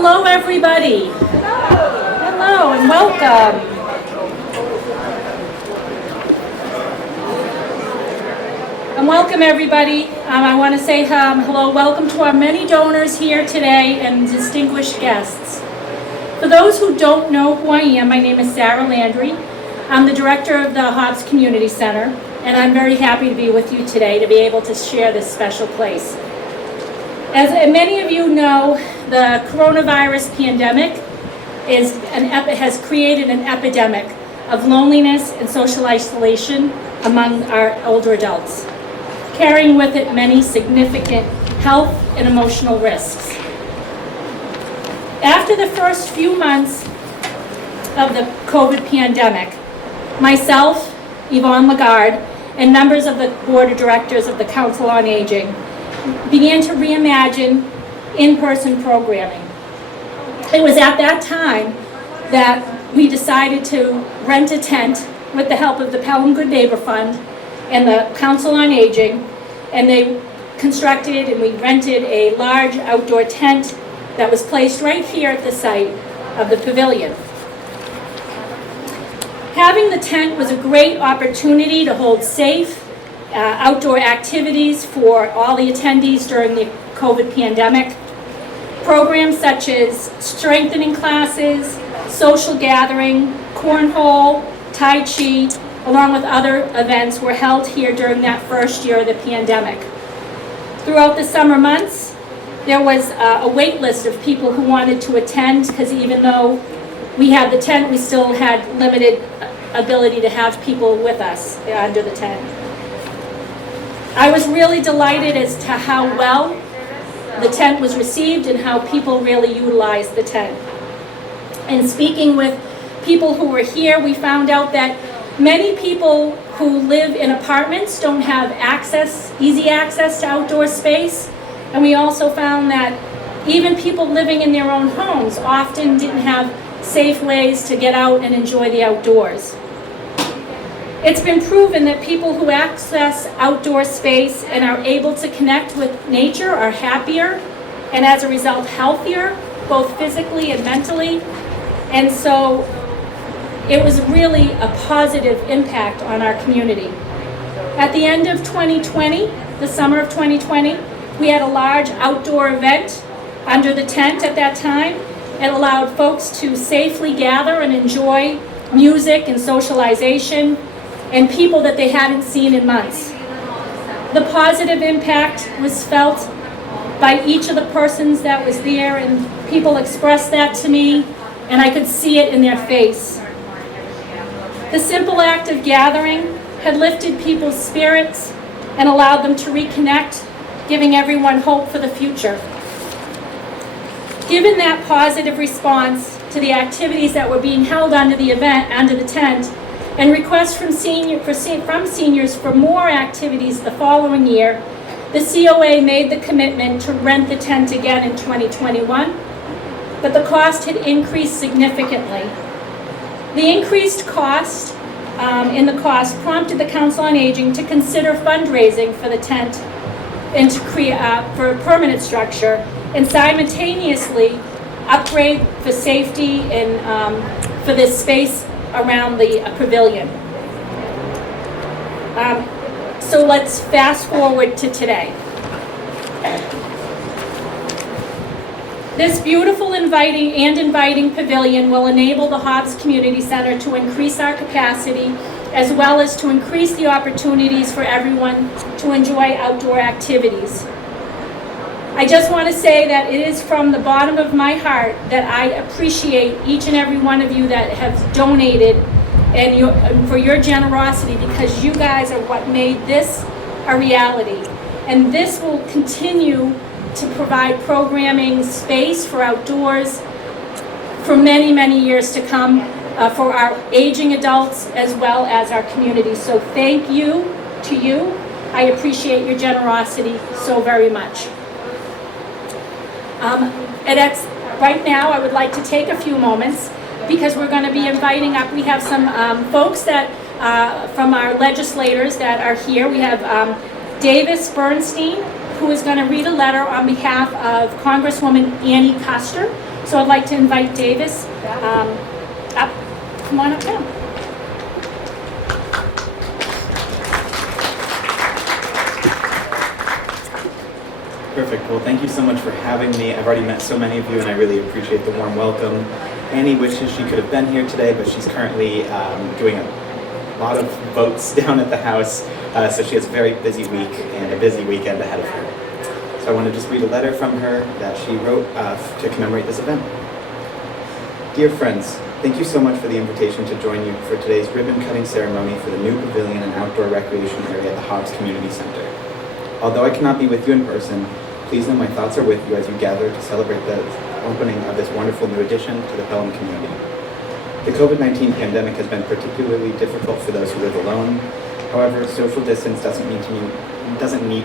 Hello, everybody. Hello, and welcome. And welcome, everybody. I want to say hello, welcome to our many donors here today and distinguished guests. For those who don't know who I am, my name is Sarah Landry. I'm the director of the Hobbs Community Center, and I'm very happy to be with you today to be able to share this special place. As many of you know, the coronavirus pandemic has created an epidemic of loneliness and social isolation among our older adults, carrying with it many significant health and emotional risks. After the first few months of the COVID pandemic, myself, Yvonne Lagarde, and members of the Board of Directors of the Council on Aging began to reimagine in-person programming. It was at that time that we decided to rent a tent with the help of the Pelham Good Neighbor Fund and the Council on Aging, and they constructed and we rented a large outdoor tent that was placed right here at the site of the Pavilion. Having the tent was a great opportunity to hold safe outdoor activities for all the attendees during the COVID pandemic. Programs such as strengthening classes, social gathering, cornhole, Tai Chi, along with other events were held here during that first year of the pandemic. Throughout the summer months, there was a wait list of people who wanted to attend, because even though we had the tent, we still had limited ability to have people with us under the tent. I was really delighted as to how well the tent was received and how people really utilized the tent. And speaking with people who were here, we found out that many people who live in apartments don't have easy access to outdoor space. And we also found that even people living in their own homes often didn't have safe ways to get out and enjoy the outdoors. It's been proven that people who access outdoor space and are able to connect with nature are happier and as a result healthier, both physically and mentally. And so it was really a positive impact on our community. At the end of 2020, the summer of 2020, we had a large outdoor event under the tent at that time. It allowed folks to safely gather and enjoy music and socialization and people that they hadn't seen in months. The positive impact was felt by each of the persons that was there, and people expressed that to me, and I could see it in their face. The simple act of gathering had lifted people's spirits and allowed them to reconnect, giving everyone hope for the future. Given that positive response to the activities that were being held under the event, under the tent, and requests from seniors for more activities the following year, the COA made the commitment to rent the tent again in 2021, but the cost had increased significantly. The increased cost prompted the Council on Aging to consider fundraising for the tent and to create for a permanent structure, and simultaneously upgrade for safety and for this space around the pavilion. So let's fast forward to today. This beautiful inviting pavilion will enable the Hobbs Community Center to increase our capacity, as well as to increase the opportunities for everyone to enjoy outdoor activities. I just want to say that it is from the bottom of my heart that I appreciate each and every one of you that have donated and for your generosity, because you guys are what made this a reality. And this will continue to provide programming space for outdoors for many, many years to come for our aging adults as well as our community. So thank you to you. I appreciate your generosity so very much. Right now, I would like to take a few moments because we're going to be inviting up, we have some folks that from our legislators that are here. We have Davis Bernstein, who is going to read a letter on behalf of Congresswoman Annie Custer. So I'd like to invite Davis up. Come on up now. Perfect. Well, thank you so much for having me. I've already met so many of you, and I really appreciate the warm welcome. Annie wishes she could have been here today, but she's currently doing a lot of votes down at the house, so she has a very busy week and a busy weekend ahead of her. So I want to just read a letter from her that she wrote to commemorate this event. Dear friends, thank you so much for the invitation to join you for today's ribbon-cutting ceremony for the new pavilion and outdoor recreation area at the Hobbs Community Center. Although I cannot be with you in person, please know my thoughts are with you as you gather to celebrate the opening of this wonderful new addition to the Pelham community. The COVID-19 pandemic has been particularly difficult for those who live alone. However, social distance doesn't need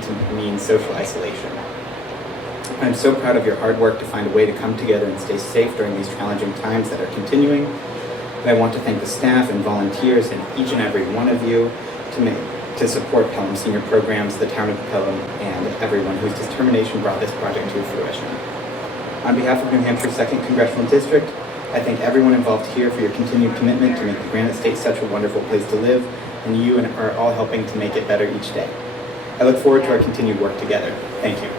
to mean social isolation. I'm so proud of your hard work to find a way to come together and stay safe during these challenging times that are continuing. And I want to thank the staff and volunteers and each and every one of you to support Pelham Senior Programs, the town of Pelham, and everyone whose determination brought this project to fruition. On behalf of New Hampshire's 2nd Congressional District, I thank everyone involved here for your continued commitment to make the Granite State such a wonderful place to live, and you are all helping to make it better each day. I look forward to our continued work together. Thank you.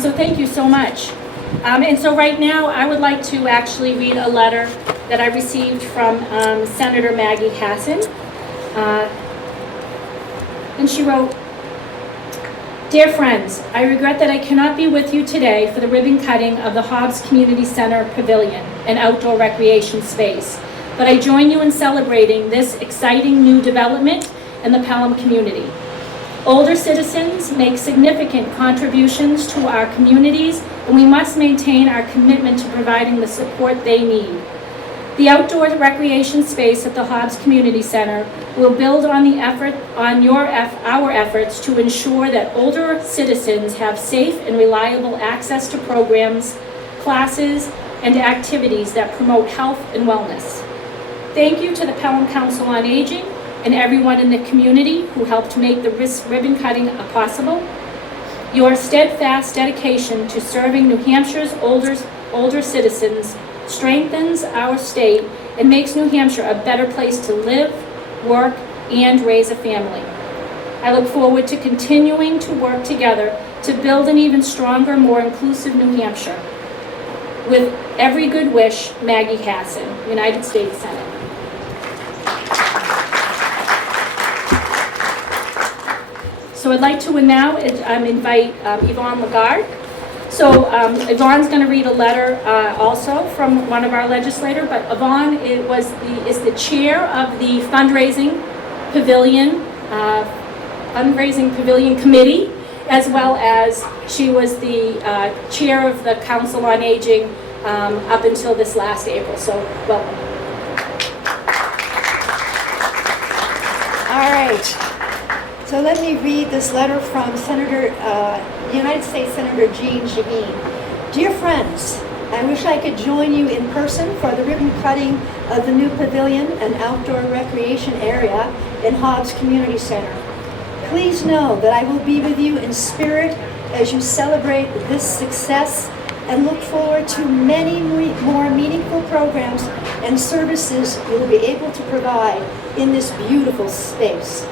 So thank you so much. And so right now, I would like to actually read a letter that I received from Senator Maggie Hassan. And she wrote, Dear friends, I regret that I cannot be with you today for the ribbon cutting of the Hobbs Community Center Pavilion, an outdoor recreation space. But I join you in celebrating this exciting new development in the Pelham community. Older citizens make significant contributions to our communities, and we must maintain our commitment to providing the support they need. The outdoor recreation space at the Hobbs Community Center will build on our efforts to ensure that older citizens have safe and reliable access to programs, classes, and activities that promote health and wellness. Thank you to the Pelham Council on Aging and everyone in the community who helped make the ribbon cutting possible. Your steadfast dedication to serving New Hampshire's older citizens strengthens our state and makes New Hampshire a better place to live, work, and raise a family. I look forward to continuing to work together to build an even stronger, more inclusive New Hampshire. With every good wish, Maggie Hassan, United States Senate. So I'd like to now invite Yvonne Lagarde. So Yvonne's going to read a letter also from one of our legislators, but Yvonne is the chair of the fundraising pavilion committee, as well as she was the chair of the Council on Aging up until this last April. So welcome. All right. So let me read this letter from United States Senator Jean Shaheen. Dear friends, I wish I could join you in person for the ribbon cutting of the new pavilion and outdoor recreation area in Hobbs Community Center. Please know that I will be with you in spirit as you celebrate this success and look forward to many more meaningful programs and services you'll be able to provide in this beautiful space.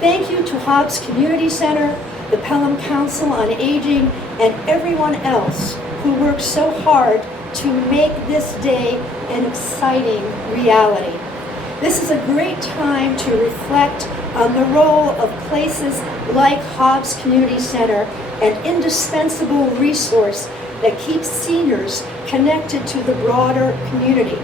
Thank you to Hobbs Community Center, the Pelham Council on Aging, and everyone else who worked so hard to make this day an exciting reality. This is a great time to reflect on the role of places like Hobbs Community Center, an indispensable resource that keeps seniors connected to the broader community.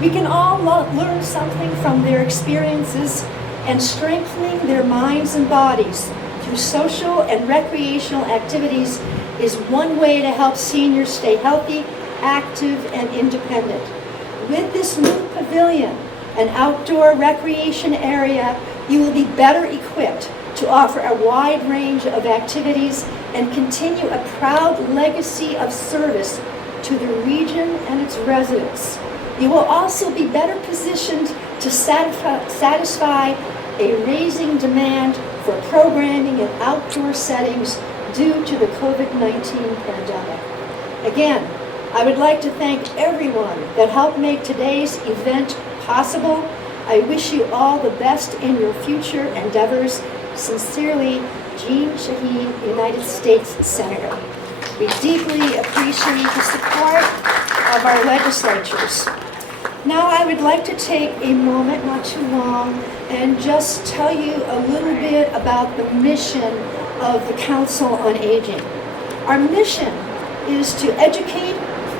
We can all learn something from their experiences, and strengthening their minds and bodies through social and recreational activities is one way to help seniors stay healthy, active, and independent. With this new pavilion and outdoor recreation area, you will be better equipped to offer a wide range of activities and continue a proud legacy of service to the region and its residents. You will also be better positioned to satisfy a raising demand for programming in outdoor settings due to the COVID-19 pandemic. Again, I would like to thank everyone that helped make today's event possible. I wish you all the best in your future endeavors. Sincerely, Jean Shaheen, United States Senator. We deeply appreciate the support of our legislatures. Now I would like to take a moment, not too long, and just tell you a little bit about the mission of the Council on Aging. Our mission is to educate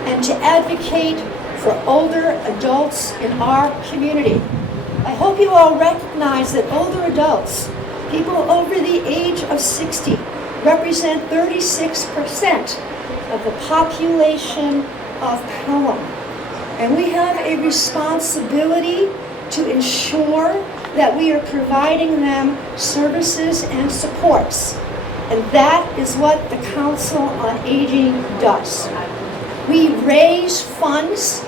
and to advocate for older adults in our community. I hope you all recognize that older adults, people over the age of 60, represent 36% of the population of Pelham. And we have a responsibility to ensure that we are providing them services and supports. And that is what the Council on Aging does. We raise funds.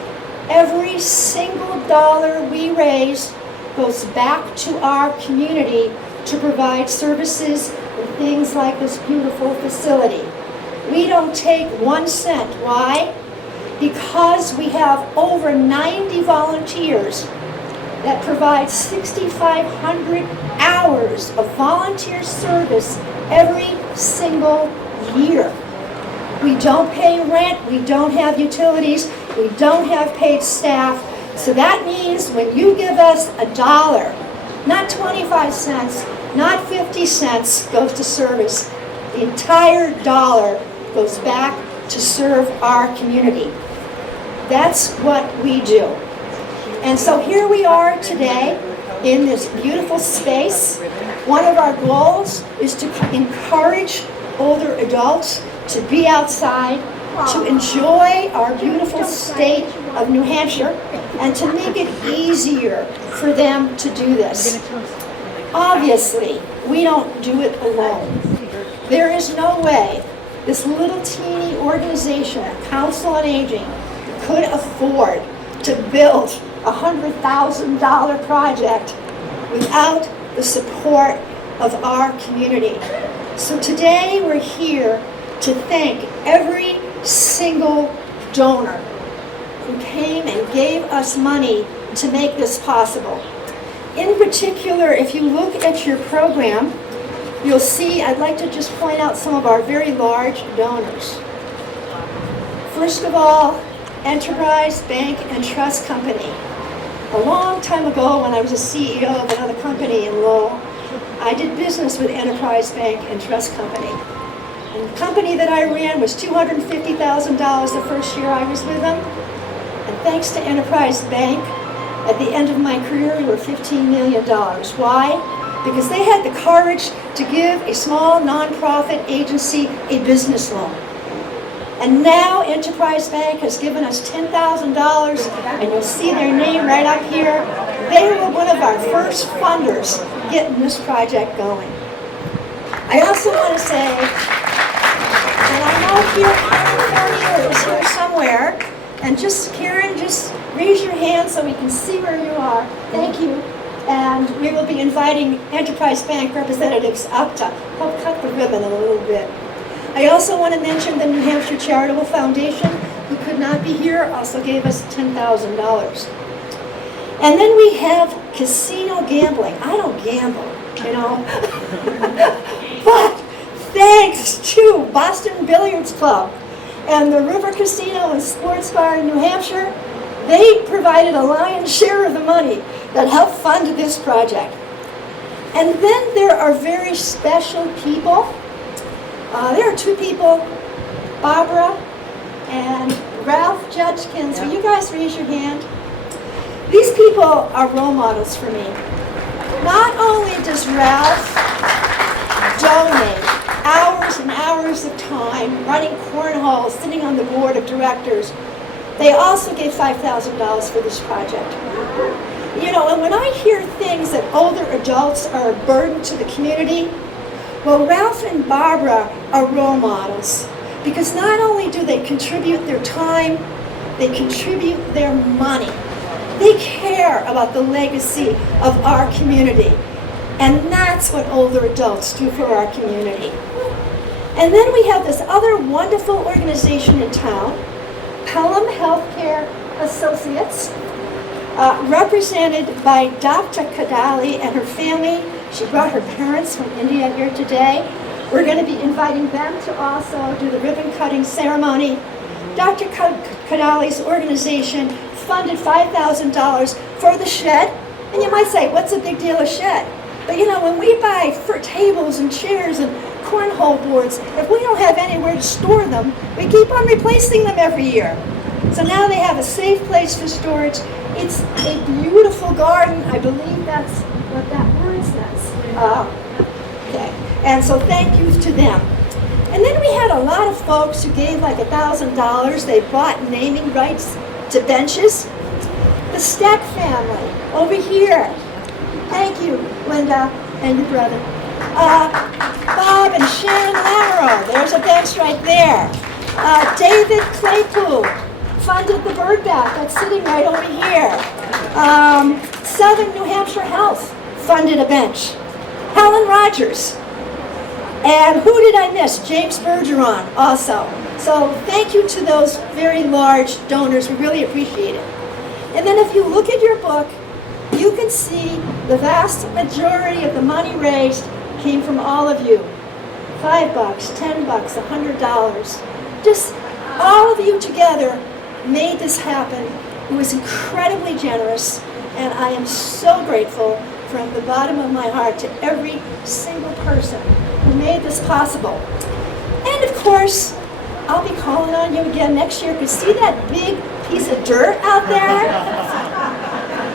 Every single dollar we raise goes back to our community to provide services and things like this beautiful facility. We don't take 1 cent. Why? Because we have over 90 volunteers that provide 6,500 hours of volunteer service every single year. We don't pay rent, we don't have utilities, we don't have paid staff. So that means when you give us $1, not 25 cents, not 50 cents goes to service, the entire dollar goes back to serve our community. That's what we do. And so here we are today in this beautiful space. One of our goals is to encourage older adults to be outside, to enjoy our beautiful state of New Hampshire, and to make it easier for them to do this. Obviously, we don't do it alone. There is no way this little teeny organization, Council on Aging, could afford to build a $100,000 project without the support of our community. So today we're here to thank every single donor who came and gave us money to make this possible. In particular, if you look at your program, you'll see, I'd like to just point out some of our very large donors. First of all, Enterprise Bank and Trust Company. A long time ago, when I was a CEO of another company in Lowell, I did business with Enterprise Bank and Trust Company. And the company that I ran was $250,000 the first year I was with them. And thanks to Enterprise Bank, at the end of my career, we were $15 million. Why? Because they had the courage to give a small nonprofit agency a business loan. And now Enterprise Bank has given us $10,000, and you'll see their name right up here. They were one of our first funders getting this project going. I also want to say, and I know here Karen is here somewhere, and just Karen, just raise your hand so we can see where you are. Thank you. And we will be inviting Enterprise Bank representatives up to help cut the ribbon a little bit. I also want to mention the New Hampshire Charitable Foundation, who could not be here, also gave us $10,000. And then we have casino gambling. I don't gamble, you know. But thanks to Boston Billiards Club and the River Casino and Sports Bar in New Hampshire, they provided a lion's share of the money that helped fund this project. And then there are very special people. There are two people, Barbara and Ralph Judgkins. Will you guys raise your hand? These people are role models for me. Not only does Ralph donate hours and hours of time running cornhole, sitting on the board of directors, they also gave $5,000 for this project. You know, and when I hear things that older adults are a burden to the community, well, Ralph and Barbara are role models, because not only do they contribute their time, they contribute their money. They care about the legacy of our community. And that's what older adults do for our community. And then we have this other wonderful organization in town, Pelham Healthcare Associates, represented by Dr. Kadali and her family. She brought her parents from India here today. We're going to be inviting them to also do the ribbon cutting ceremony. Dr. Kadali's organization funded $5,000 for the shed. And you might say, what's a big deal, a shed? But you know, when we buy for tables and chairs and cornhole boards, if we don't have anywhere to store them, we keep on replacing them every year. So now they have a safe place for storage. It's a beautiful garden. I believe that's what that word says. Okay. And so thank you to them. And then we had a lot of folks who gave like $1,000. They bought naming rights to benches. The Steck family over here. Thank you, Linda, and your brother. Bob and Sharon Lamoureux. There's a bench right there. David Claypool funded the bird bath that's sitting right over here. Southern New Hampshire Health funded a bench. Helen Rogers. And who did I miss? James Bergeron also. So thank you to those very large donors. We really appreciate it. And then if you look at your book, you can see the vast majority of the money raised came from all of you. $5, $10, $100. Just all of you together made this happen. It was incredibly generous, and I am so grateful from the bottom of my heart to every single person who made this possible. And of course, I'll be calling on you again next year, because see that big piece of dirt out there?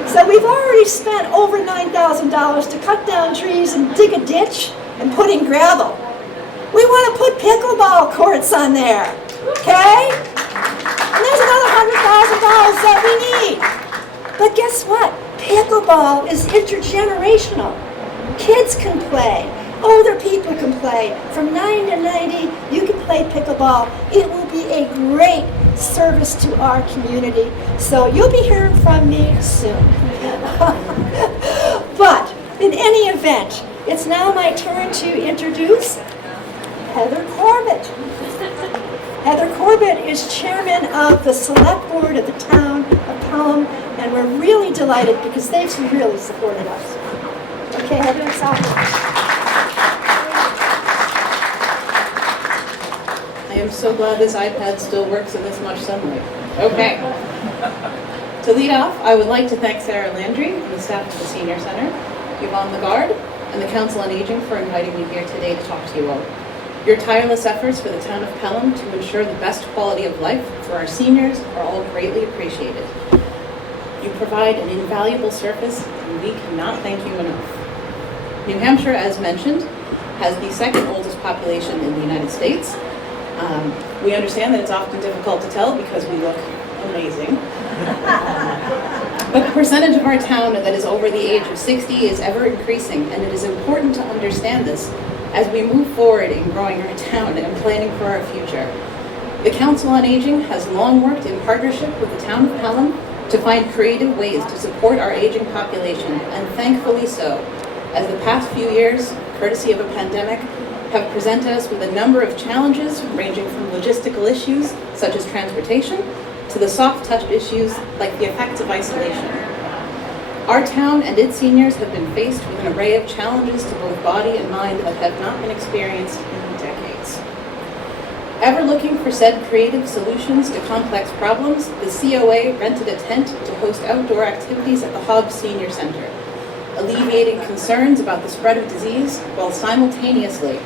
So we've already spent over $9,000 to cut down trees and dig a ditch and put in gravel. We want to put pickleball courts on there, okay? And there's another $100,000 that we need. But guess what? Pickleball is intergenerational. Kids can play. Older people can play. From 9 to 90, you can play pickleball. It will be a great service to our community. So you'll be hearing from me soon. But in any event, it's now my turn to introduce Heather Corbett. Heather Corbett is chairman of the select board of the town of Pelham, and we're really delighted because they've really supported us. Okay, Heather, it's all yours. I am so glad this iPad still works in this much sunlight. Okay. To lead off, I would like to thank Sarah Landry and the staff of the Senior Center, Yvonne Lagarde, and the Council on Aging for inviting me here today to talk to you all. Your tireless efforts for the town of Pelham to ensure the best quality of life for our seniors are all greatly appreciated. You provide an invaluable service, and we cannot thank you enough. New Hampshire, as mentioned, has the second oldest population in the United States. We understand that it's often difficult to tell because we look amazing. But the percentage of our town that is over the age of 60 is ever increasing, and it is important to understand this as we move forward in growing our town and planning for our future. The Council on Aging has long worked in partnership with the town of Pelham to find creative ways to support our aging population, and thankfully so, as the past few years, courtesy of a pandemic, have presented us with a number of challenges ranging from logistical issues such as transportation to the soft touch issues like the effects of isolation. Our town and its seniors have been faced with an array of challenges to both body and mind that have not been experienced in decades. Ever looking for said creative solutions to complex problems, the COA rented a tent to host outdoor activities at the Hobbs Senior Center, alleviating concerns about the spread of disease while simultaneously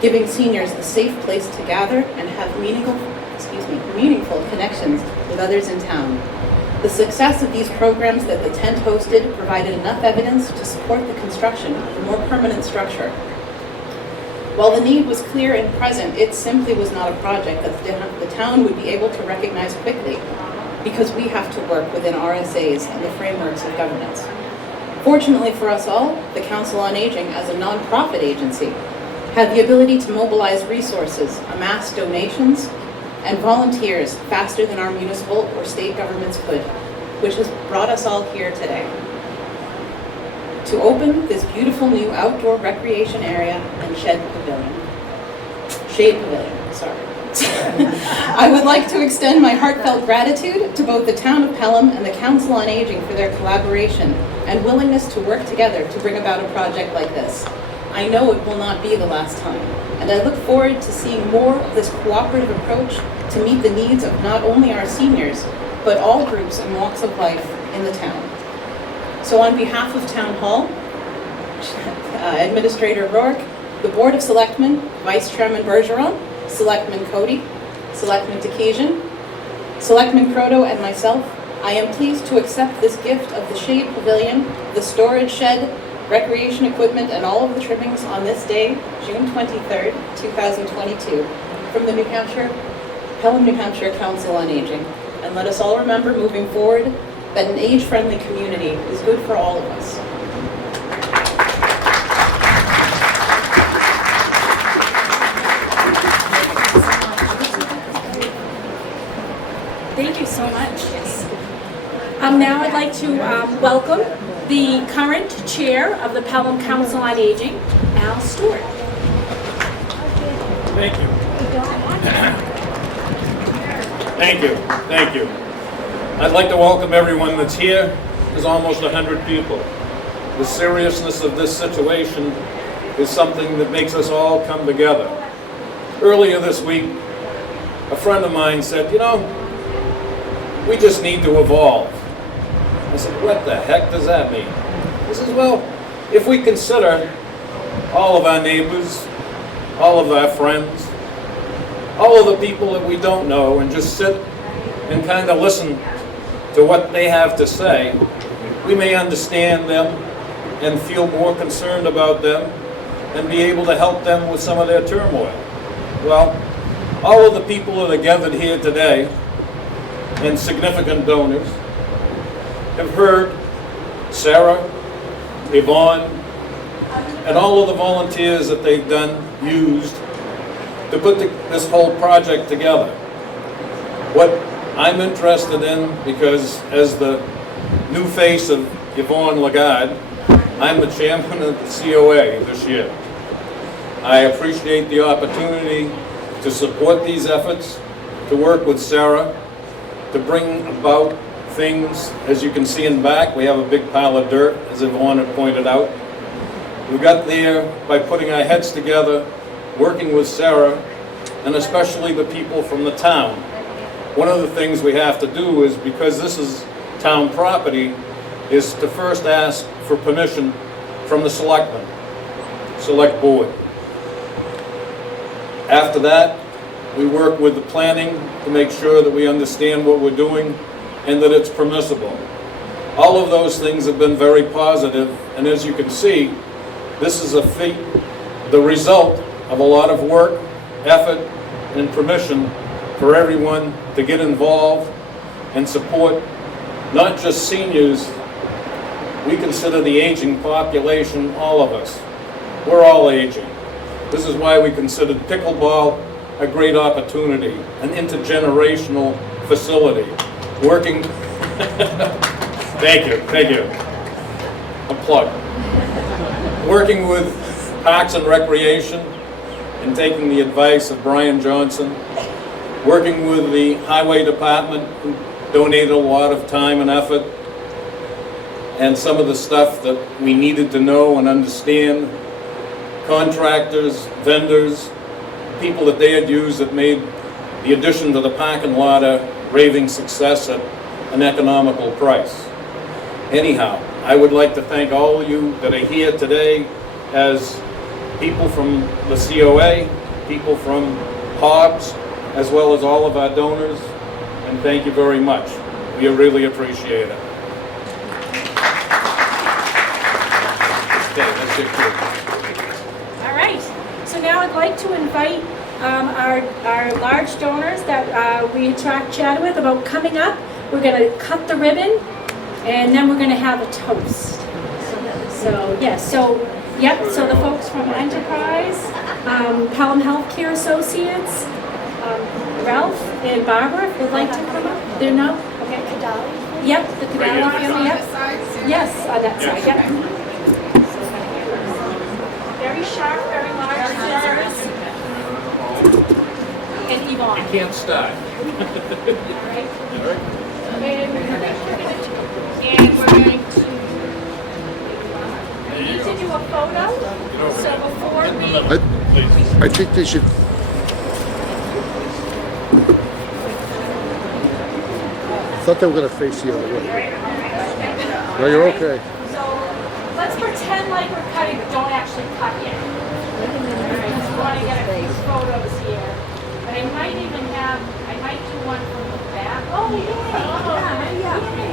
giving seniors a safe place to gather and have meaningful connections with others in town. The success of these programs that the tent hosted provided enough evidence to support the construction of a more permanent structure. While the need was clear and present, it simply was not a project that the town would be able to recognize quickly, because we have to work within RSAs and the frameworks of governance. Fortunately for us all, the Council on Aging, as a nonprofit agency, had the ability to mobilize resources, amass donations, and volunteers faster than our municipal or state governments could, which has brought us all here today. to open this beautiful new outdoor recreation area and shade pavilion, sorry. I would like to extend my heartfelt gratitude to both the Town of Pelham and the Council on Aging for their collaboration and willingness to work together to bring about a project like this. I know it will not be the last time, and I look forward to seeing more of this cooperative approach to meet the needs of not only our seniors, but all groups and walks of life in the town. So on behalf of Town Hall, Administrator Rourke, the Board of Selectmen, Vice Chairman Bergeron, Selectman Cody, Selectman Takesian, Selectman Croto, and myself, I am pleased to accept this gift of the Shade Pavilion, the storage shed, recreation equipment, and all of the trimmings on this day, June 23rd, 2022, from the Pelham, New Hampshire Council on Aging. And let us all remember moving forward that an age-friendly community is good for all of us. Thank you so much. Yes. Now I'd like to welcome the current chair of the Pelham Council on Aging, Al Stewart. Thank you. Thank you. Thank you. I'd like to welcome everyone that's here. There's almost 100 people. The seriousness of this situation is something that makes us all come together. Earlier this week, a friend of mine said, you know, we just need to evolve. I said, what the heck does that mean? He says, well, if we consider all of our neighbors, all of our friends, all of the people that we don't know, and just sit and kind of listen to what they have to say, we may understand them and feel more concerned about them and be able to help them with some of their turmoil. Well, all of the people that are gathered here today and significant donors have heard Sarah, Yvonne, and all of the volunteers that they've used to put this whole project together. What I'm interested in, because as the new face of Yvonne Lagarde, I'm the chairman of the COA this year. I appreciate the opportunity to support these efforts, to work with Sarah, to bring about things. As you can see in back, we have a big pile of dirt, as Yvonne had pointed out. We got there by putting our heads together, working with Sarah, and especially the people from the town. One of the things we have to do is, because this is town property, is to first ask for permission from the select board. After that, we work with the planning to make sure that we understand what we're doing and that it's permissible. All of those things have been very positive, and as you can see, this is the result of a lot of work, effort, and permission for everyone to get involved and support not just seniors. We consider the aging population all of us. We're all aging. This is why we considered pickleball a great opportunity, an intergenerational facility. Working, thank you. A plug. Working with Parks and Recreation and taking the advice of Brian Johnson. Working with the Highway Department, who donated a lot of time and effort, and some of the stuff that we needed to know and understand. Contractors, vendors, people that they had used that made the addition to the parking lot a raving success at an economical price. Anyhow, I would like to thank all of you that are here today as people from the COA, people from Hobbs, as well as all of our donors, and thank you very much. We really appreciate it. Okay, that's it. All right, so now I'd like to invite our large donors that we chatted with about coming up. We're going to cut the ribbon, and then we're going to have a toast. So yes, so the folks from Enterprise, Pelham Healthcare Associates, Ralph and Barbara, if they'd like to come up. They're not? Okay. Kadali? Yep, the Kadali family, yep. Yes, on that side, yep. can't start. And we're going to need to do a photo. So before we, I think they should. I thought they were going to face the other way. No, you're okay. so let's pretend like we're cutting, but don't actually cut yet. Because we want to get a few photos here. But I might do one from the back. Oh, yeah. Okay.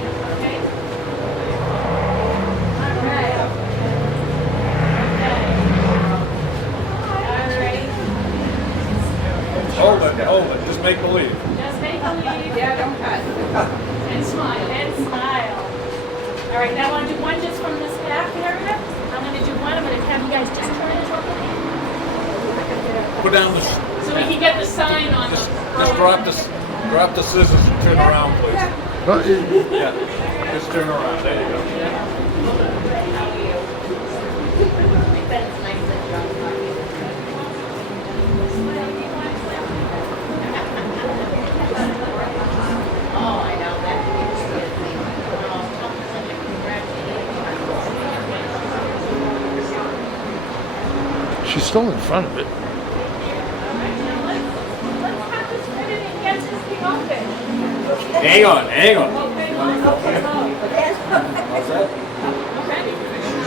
Hold it, just make believe. Just make believe. Yeah, don't cut. And smile. All right, now I want to do one just from this back area. I'm going to do one. I'm going to have you guys just turn it over. Put down the, So we can get the sign on just the drop the scissors and turn around, please. Yeah, just turn around, there you go. She's still in front of it. Let's have this fitted and get this thing open. Hang on. Okay.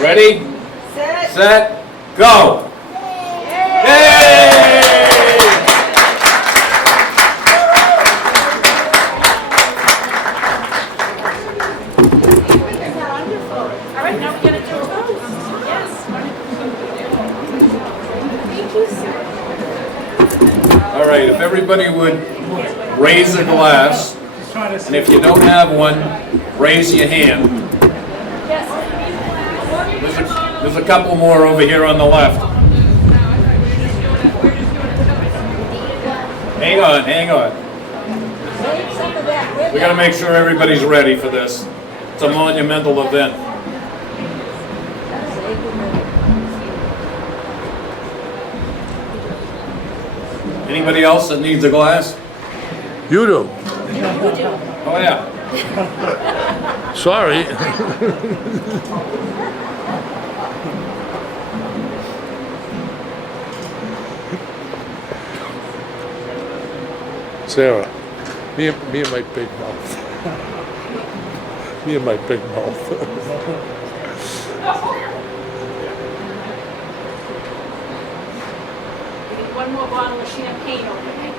Ready? Set, go! Yay! All right, now we get to do a pose. Yes. Thank you, sir. All right, if everybody would raise a glass, and if you don't have one, raise your hand. Yes. There's a couple more over here on the left. Hang on. We gotta make sure everybody's ready for this. It's a monumental event. Anybody else that needs a glass? You do. Oh, yeah. Sorry. Sarah, me and my big mouth. Me and my big mouth. We need one more bottle of champagne over there.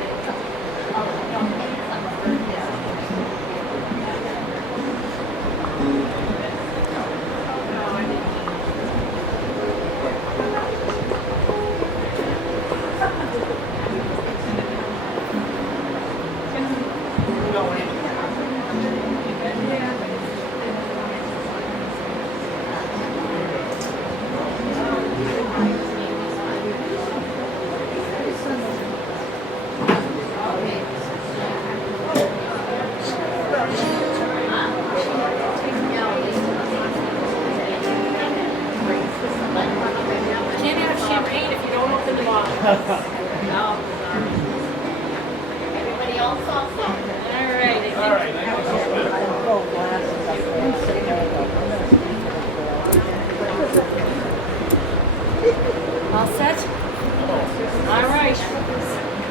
Can't have champagne if you don't open the bottle. Everybody else also? All right. All set? All right.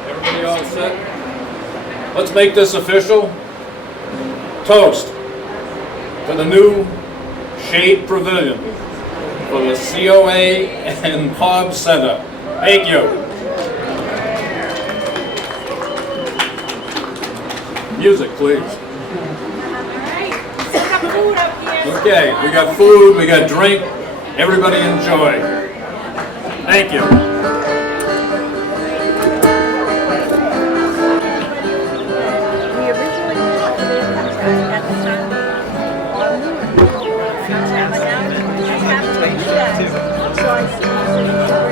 Everybody all set? Let's make this official. Toast to the new Shade Pavilion for the COA and Hobbs Center. Thank you. Music, please. All right. Still got food up here. Okay, we got food, we got drink. Everybody enjoy. Thank you. We originally moved to the country at the time. So I see.